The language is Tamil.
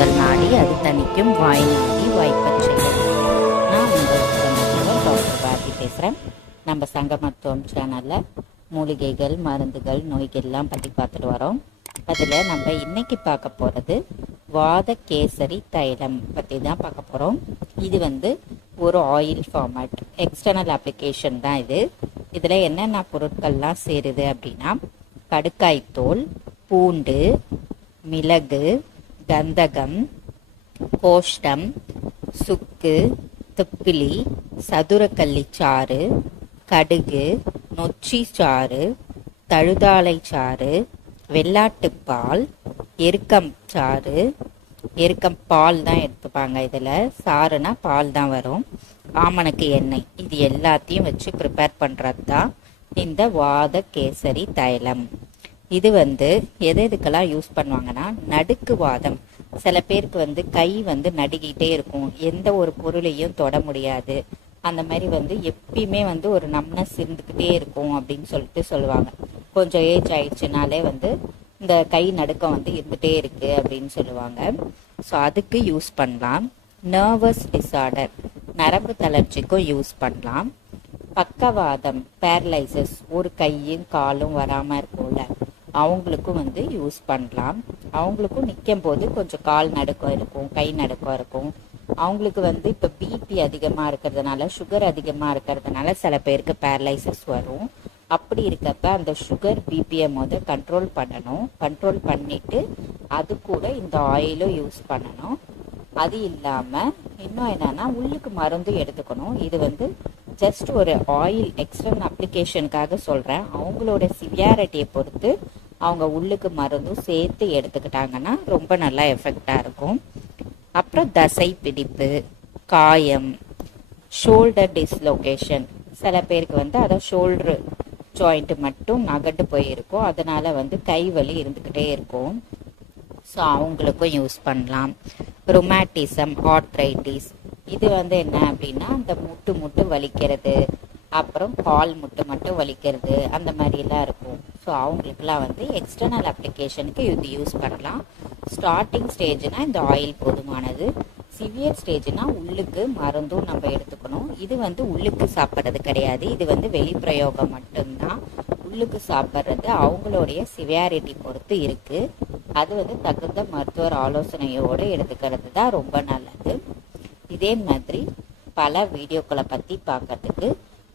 முதல் நாடி அது தணிக்கும் வாய் நாடி வாய்ப்பச்செயல் நான் உங்கள் மருத்துவர் டாக்டர் பாரதி பேசுகிறேன் நம்ம சங்க மருத்துவம் சேனலில் மூலிகைகள் மருந்துகள் நோய்கள்லாம் பற்றி பார்த்துட்டு வரோம். அதில் நம்ம இன்னைக்கு பார்க்க போகிறது வாத கேசரி தைலம் பற்றி தான் பார்க்க போகிறோம் இது வந்து ஒரு ஆயில் ஃபார்மேட் எக்ஸ்டர்னல் அப்ளிகேஷன் தான் இது. இதில் என்னென்ன பொருட்கள்லாம் சேருது அப்படின்னா கடுக்காய் தோல் பூண்டு மிளகு கந்தகம் கோஷ்டம் சுக்கு துப்பிலி சதுரக்கள்ளி சாறு கடுகு நொச்சி சாறு தழுதாலை சாறு வெள்ளாட்டுப்பால் எருக்கம் சாறு. எருக்கம் பால் தான் எடுத்துப்பாங்க இதில். சாறுனா பால் தான் வரும். ஆமணக்கு எண்ணெய். இது எல்லாத்தையும் வச்சு ப்ரிப்பேர் பண்ணுறது தான் இந்த வாத கேசரி தைலம். இது வந்து எது எதுக்கெல்லாம் யூஸ் பண்ணுவாங்கன்னா நடுக்கு வாதம். சில பேருக்கு வந்து கை வந்து நடுக்கிட்டே இருக்கும். எந்த ஒரு பொருளையும் தொட முடியாது. அந்த மாதிரி வந்து எப்பயுமே வந்து ஒரு நம்னஸ் இருந்துக்கிட்டே இருக்கும் அப்படின்னு சொல்லிட்டு சொல்லுவாங்க. கொஞ்சம் ஏஜ் ஆயிடுச்சுனாலே வந்து இந்த கை நடுக்கம் வந்து இருந்துகிட்டே இருக்கு அப்படின்னு சொல்லுவாங்க. ஸோ அதுக்கு யூஸ் பண்ணலாம். நர்வஸ் டிஸார்டர் நரம்பு தளர்ச்சிக்கும் யூஸ் பண்ணலாம். பக்கவாதம் பேரலைசஸ் ஒரு கையும் காலும் வராமல் இருக்கும்ல. அவங்களுக்கும் வந்து யூஸ் பண்ணலாம். அவங்களுக்கும் நிற்கும் போது கொஞ்சம் கால் நடுக்கம் இருக்கும் கை நடுக்கம் இருக்கும். அவங்களுக்கு வந்து இப்போ பிபி அதிகமாக இருக்கிறதுனால சுகர் அதிகமாக இருக்கிறதுனால சில பேருக்கு பேரலைசஸ் வரும். அப்படி இருக்கப்ப அந்த சுகர் பிபியை வந்து கண்ட்ரோல் பண்ணணும். கண்ட்ரோல் பண்ணிட்டு அது கூட இந்த ஆயிலும் யூஸ் பண்ணணும். அது இல்லாமல் இன்னும் என்னன்னா உள்ளுக்கு மருந்தும் எடுத்துக்கணும். இது வந்து ஜஸ்ட் ஒரு ஆயில் எக்ஸ்டர்னல் அப்ளிகேஷனுக்காக சொல்கிறேன் அவங்களோட சிவியாரிட்டியை பொறுத்து அவங்க உள்ளுக்கு மருந்தும் சேர்த்து எடுத்துக்கிட்டாங்கன்னா ரொம்ப நல்லா எஃபெக்டாக இருக்கும். அப்புறம் தசை பிடிப்பு காயம் ஷோல்டர் டிஸ்லொகேஷன் சில பேருக்கு வந்து அதான் ஷோல்டரு ஜாயிண்ட் மட்டும் நகட்டு போயிருக்கும். அதனால வந்து கை வலி இருந்துக்கிட்டே இருக்கும். ஸோ அவங்களுக்கும் யூஸ் பண்ணலாம். ரொமாட்டிசம் ஆர்த்ரைட்டிஸ் இது வந்து என்ன அப்படின்னா அந்த முட்டு முட்டு வலிக்கிறது. அப்புறம் கால் முட்டு மட்டும் வலிக்கிறது. அந்த மாதிரிலாம் இருக்கும். ஸோ அவங்களுக்குலாம் வந்து எக்ஸ்டர்னல் அப்ளிகேஷனுக்கு இது யூஸ் பண்ணலாம். ஸ்டார்டிங் ஸ்டேஜ்னால் இந்த ஆயில் போதுமானது. சிவியர் ஸ்டேஜ்னால் உள்ளுக்கு மருந்தும் நம்ம எடுத்துக்கணும். இது வந்து உள்ளுக்கு சாப்பிட்றது கிடையாது. இது வந்து வெளிப்பிரயோகம் மட்டும்தான். உள்ளுக்கு சாப்பிட்றது அவங்களுடைய சிவியாரிட்டி பொறுத்து இருக்குது அது வந்து தகுந்த மருத்துவர் ஆலோசனையோடு எடுத்துக்கிறது தான் ரொம்ப நல்லது. இதே மாதிரி பல வீடியோக்களை பற்றி பார்க்கறதுக்கு